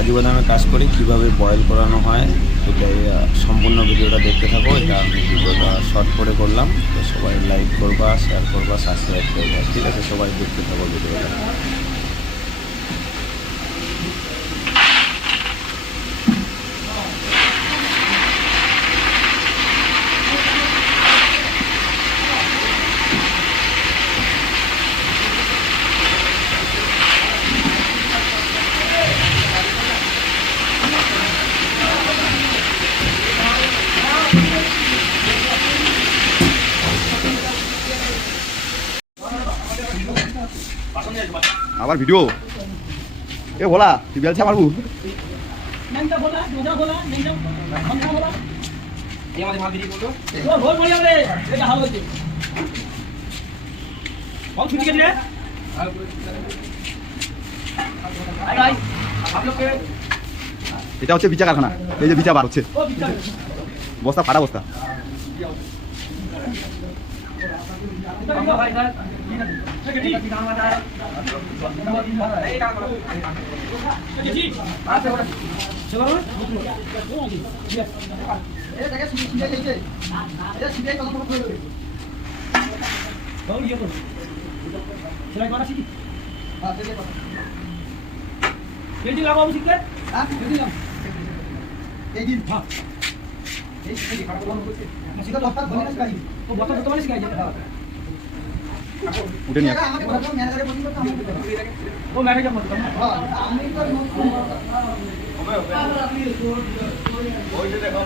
কাজু বাদামের কাজ করি, কীভাবে বয়েল করানো হয় এটাই সম্পূর্ণ ভিডিওটা দেখতে থাকো। এটা আমি ভিডিওটা শর্ট করে করলাম, তো সবাই লাইক করবা, শেয়ার করবা, সাবস্ক্রাইব করবা, ঠিক আছে? সবাই দেখতে থাকো ভিডিওটা। আবার ভিডিও এ বলা তুই বেলছে মারবু এটা হচ্ছে বিচা কারখানা। এই যে বিচা বার হচ্ছে, বস্তা ফাটা বস্তা। উঠে নিয়ে ওই যে দেখো